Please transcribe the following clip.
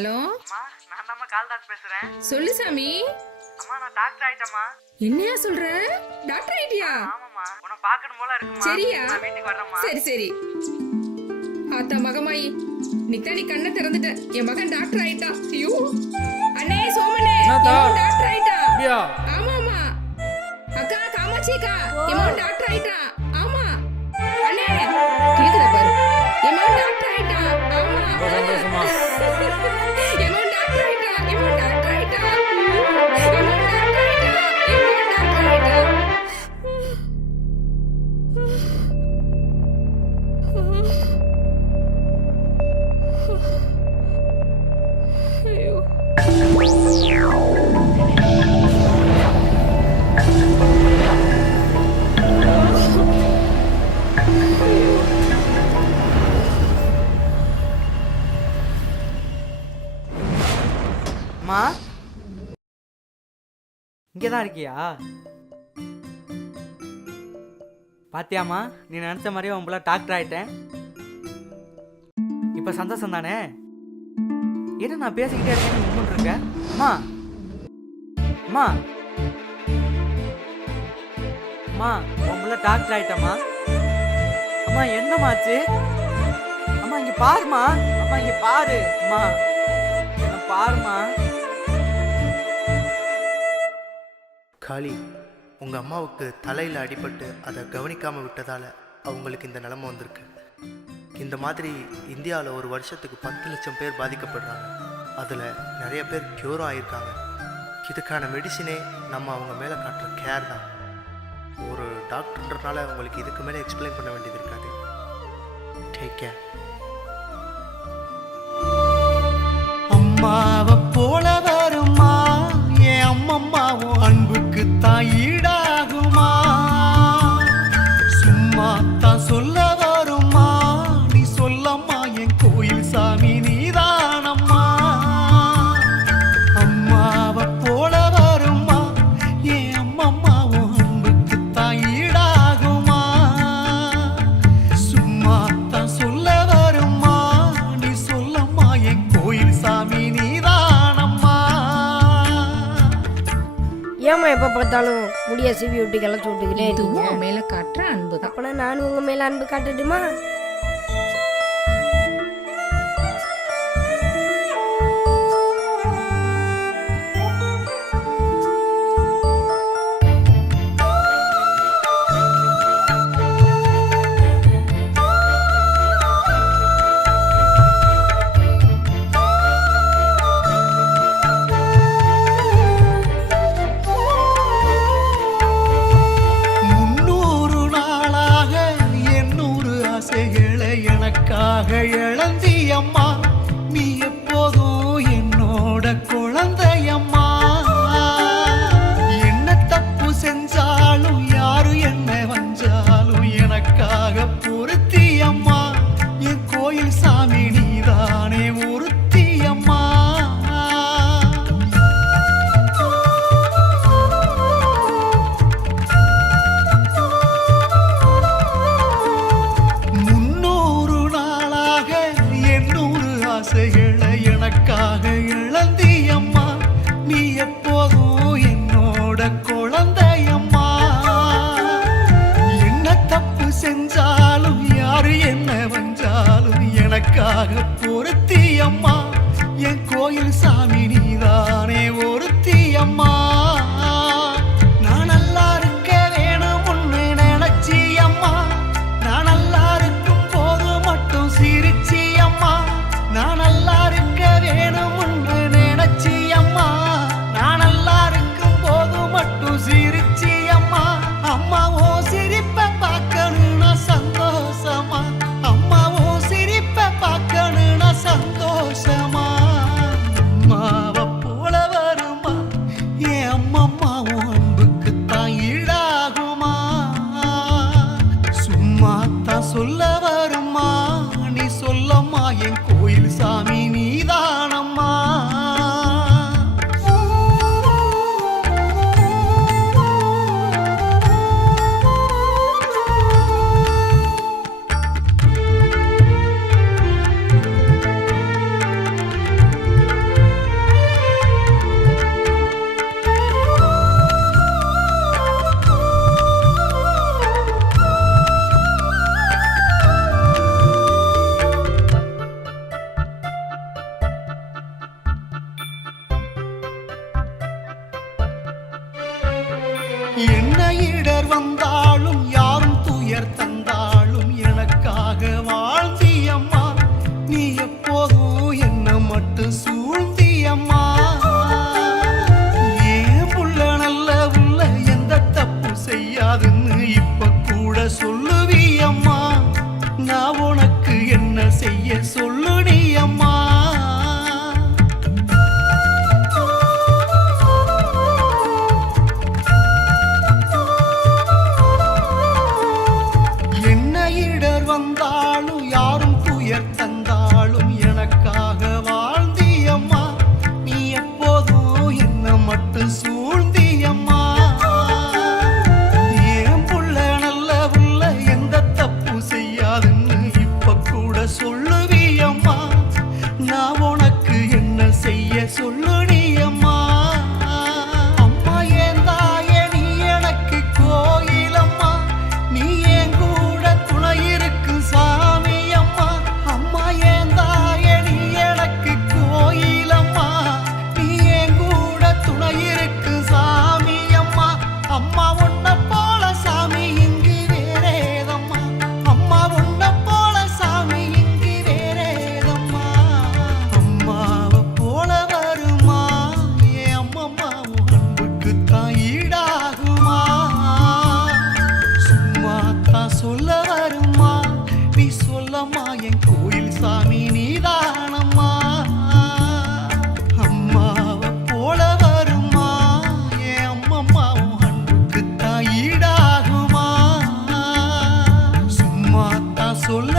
Hello அம்மா, நான் தாம்மா கால்தாஸ் பேசுறேன். சொல்லு சாமி. அம்மா, நான் டாக்டர் ஆயிட்டேம்மா. என்னையா சொல்ற? டாக்டர் ஆயிட்டியா? ஆமாம்மா, உன்னை பார்க்கணும் போல இருக்குமா. சரியா? நான் வீட்டுக்கு வரேம்மா. சரி சரி. ஆத்தா மகமாயி, நிக்கா நீ கண்ணை திறந்துட்ட. என் மகன் டாக்டர் ஆயிட்டா. ஐயோ அண்ணே சோமனே, என் மகன் டாக்டர் ஆயிட்டா. ஆமா ஆமா. அக்கா காமாட்சி அக்கா, என் மகன் டாக்டர் ஆயிட்டா. ஆமா அண்ணே, கேக்குதா பாரு. என் மகன் டாக்டர் ஆயிட்டா. ஆமா சந்தோஷமா. என் மகன் டாக்டர் ஆயிட்டா. என் மகன் டாக்டர் ஆயிட்டா. என் மகன் டாக்டர் ஆயிட்டா. என் மகன் டாக்டர் ஆயிட்டா. அம்மா, இங்கதான் இருக்கியா? பாத்தியாம்மா, நீ நினைச்ச மாதிரியே உன் பிள்ளை டாக்டர் ஆயிட்டேன். இப்ப சந்தோஷம் தானே? என்ன நான் பேசிக்கிட்டே இருக்கேன்னு உண்மைன்னு இருக்க? அம்மா அம்மா அம்மா, உன் பிள்ளை டாக்டர் ஆயிட்டம்மா. அம்மா என்னமாச்சு? அம்மா இங்க பாருமா. அம்மா இங்க பாரு. அம்மா என்ன பாருமா. காளி, உங்கள் அம்மாவுக்கு தலையில் அடிபட்டு அதை கவனிக்காமல் விட்டதால் அவங்களுக்கு இந்த நிலைமை வந்திருக்கு. இந்த மாதிரி இந்தியாவில் ஒரு வருஷத்துக்கு 10 லட்சம் பேர் பாதிக்கப்படுறாங்க. அதில் நிறைய பேர் க்யூரும் ஆகியிருக்காங்க. இதுக்கான மெடிசினே நம்ம அவங்க மேலே காட்டுற கேர் தான். ஒரு டாக்டர்ன்றனால உங்களுக்கு இதுக்கு மேலே எக்ஸ்பிளைன் பண்ண வேண்டியது இருக்காது. Take care. அம்மாவை போல வருமா என் அம்மம்மாவும் அன்புக்கு தான் ஈடாகுமா? சும்மா தான் சொல்ல வருமா? நீ சொல்லம்மா, என் கோயில் சாமி நீதானம்மா. அம்மாவை போல வருமா என் அம்மம்மாவும் அன்புக்கு தான் ஈடாகுமா? சும்மா தான் சொல்ல வருமா? நீ சொல்லம்மா, என் கோயில் சாமி நீதானம்மா. ஏம்மா எப்போ பார்த்தாலும் முடிய சிவி விட்டு கிளச்சி விட்டுக்கிட்டே இதுவும் இருக்கீங்க? உன் மேல காட்டுற அன்புதான். அப்பனா நானும் உங்க மேல அன்பு காட்டட்டுமா? எனக்காக இழந்தியம்மா, நீ எப்போதும் என்னோட குழந்தையம்மா. என்ன தப்பு செஞ்சாலும் யாரு என்ன வஞ்சாலும் எனக்காக பொருத்தியம்மா. என் கோயில் சாமி நீதானே ஒருத்தியம்மா. எனக்காக இழந்தியம்மா, நீ எப்போதும் என்னோட குழந்தையம்மா. என்ன தப்பு செஞ்சாலும் யாரு என்ன வஞ்சாலும் எனக்காக பொருத்தியம்மா. என் கோயில் சாமி நீதானே ஒருத்தியம்மா. நான் நல்லா இருக்க வேணும்னு நினைச்சியம்மா. நான் நல்லா இருக்கும் போது மட்டும் சிரிச்சியம்மா. நான் நல்லா இருக்க வேணும்னு நினைச்சியம்மா. நான் நல்லா இருக்கும் போது மட்டும் சிரிச்சியம்மா. அம்மாவோ சிரிப்பை பார்க்கணும்னா சந்தோஷமா. அம்மாவோ சிரிப்பை பார்க்கணும்னா சந்தோஷமா. அம்மாவை போல வருமா என் அம்மம்மாவும் அன்புக்கு தான் ஈடாகுமா? சும்மா தான் சொல்ல வருமா? நீ சொல்லம்மா, என் கோயில் சாமி நீதானம்மா. என்ன இடர் வந்தாலும் யாரும் துயர் தந்தாலும் எனக்காக வாழ்ந்தியம்மா நீ எப்போதும் என்ன மட்டும் சூழ்ந்தியம்மா ஏன் புள்ள நல்ல உள்ள எந்த தப்பு செய்யாதுன்னு இப்ப கூட சொல்லுவியம்மா நான் உனக்கு என்ன செய்ய சொல்லுடியம்மா என்ன இடர் வந்தாலும் யாரும் துயர் தந்தாலும் எனக்காக வாழ்ந்தியம்மா நீ எப்போதும் என்ன மட்டும் சூழ்ந்தியம்மா ஏன் புள்ள நல்ல உள்ள எந்த தப்பு செய்யாதுன்னு இப்ப கூட சொல்லுவியம்மா நான் உனக்கு என்ன செய்ய சொல்லுடியம்மா அம்மா ஏன் தாயே நீ எனக்கு கோயிலம்மா நீ என் கூட துணை இருக்கு சாமி அம்மா அம்மா ஏன் தாயே நீ எனக்கு கோயிலம்மா நீ என் கூட துணை இருக்கு சாமி அம்மா அம்மா உன்னை போல சாமி இங்கு வேறேதம்மா அம்மா உன்னை போல சாமி இங்கு வேறேதம்மா அம்மாவை போல வருமா என் அம்மம்மா உன் அன்புக்கு தான் ஈடாகுமா சும்மா தான் சொல்ல வருமா நீ சொல்லம்மா என் கோயில் சாமி நீதானம்மா அம்மாவை போல வருமா என் அம்மம்மா உன் அன்புக்கு தான் ஈடாகுமா சும்மா தான் சொல்ல